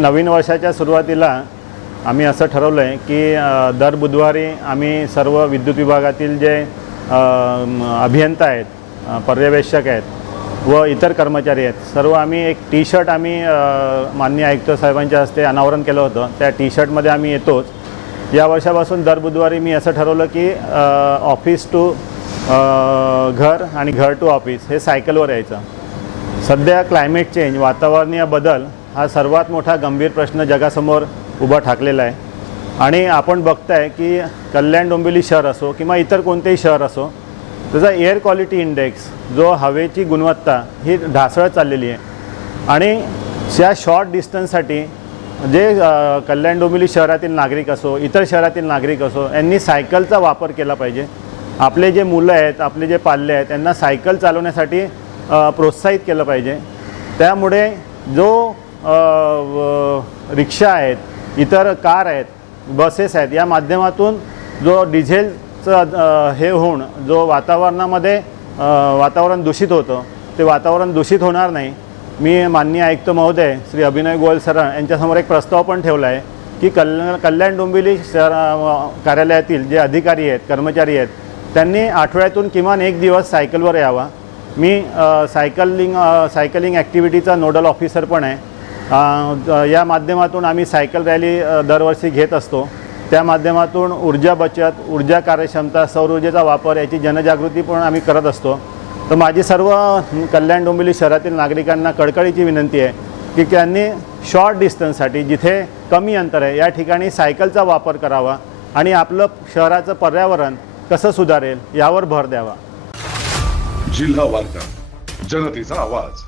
नवीन वर्षाच्या सुरुवातीला आम्ही असं ठरवलं आहे की दर बुधवारी आम्ही सर्व विद्युत विभागातील जे अभियंता आहेत पर्यवेक्षक आहेत व इतर कर्मचारी आहेत सर्व आम्ही एक टी शर्ट आम्ही माननीय आयुक्त साहेबांच्या हस्ते अनावरण केलं होतं. त्या टी शर्टमध्ये आम्ही येतोच. या वर्षापासून दर बुधवारी मी असं ठरवलं की ऑफिस टू घर आणि घर टू ऑफिस हे सायकलवर यायचं. सध्या क्लायमेट चेंज वातावरणीय बदल हा सर्वात मोठा गंभीर प्रश्न जगासमोर उभा ठाकलेला आहे. आणि आपण बघताय की कल्याण डोंबिवली शहर असो किंवा इतर कोणतेही शहर असो त्याचा एअर क्वालिटी इंडेक्स जो हवेची गुणवत्ता ही ढासळत चाललेली आहे. आणि या शॉर्ट डिस्टन्ससाठी जे कल्याण डोंबिवली शहरातील नागरिक असो इतर शहरातील नागरिक असो यांनी सायकलचा वापर केला पाहिजे. आपले जे मुलं आहेत आपले जे पाल्ले आहेत त्यांना सायकल चालवण्यासाठी प्रोत्साहित केलं पाहिजे. त्यामुळे जो रिक्षा आहेत इतर कार आहेत बसेस आहेत या माध्यमातून जो डिझेलचं हे होऊन जो वातावरणामध्ये वातावरण दूषित होतं ते वातावरण दूषित होणार नाही. मी माननीय आयुक्त महोदय श्री अभिनय गोयल सर यांच्यासमोर एक प्रस्ताव पण ठेवला आहे की कल्याण कल्याण डोंबिवली शहर कार्यालयातील जे अधिकारी आहेत कर्मचारी आहेत त्यांनी आठवड्यातून किमान एक दिवस सायकलवर यावा. मी सायकलिंग सायकलिंग ॲक्टिव्हिटीचा नोडल ऑफिसर पण आहे. या माध्यमातून आम्ही सायकल रॅली दरवर्षी घेत असतो. त्या माध्यमातून ऊर्जा बचत ऊर्जा कार्यक्षमता सौर ऊर्जेचा वापर याची जनजागृती पण आम्ही करत असतो. तर माझी सर्व कल्याण डोंबिवली शहरातील नागरिकांना कळकळीची विनंती आहे की त्यांनी शॉर्ट डिस्टन्ससाठी जिथे कमी अंतर आहे या ठिकाणी सायकलचा वापर करावा आणि आपलं शहराचं पर्यावरण कसं सुधारेल यावर भर द्यावा. जिल्हा वार्ता जनतेचा आवाज.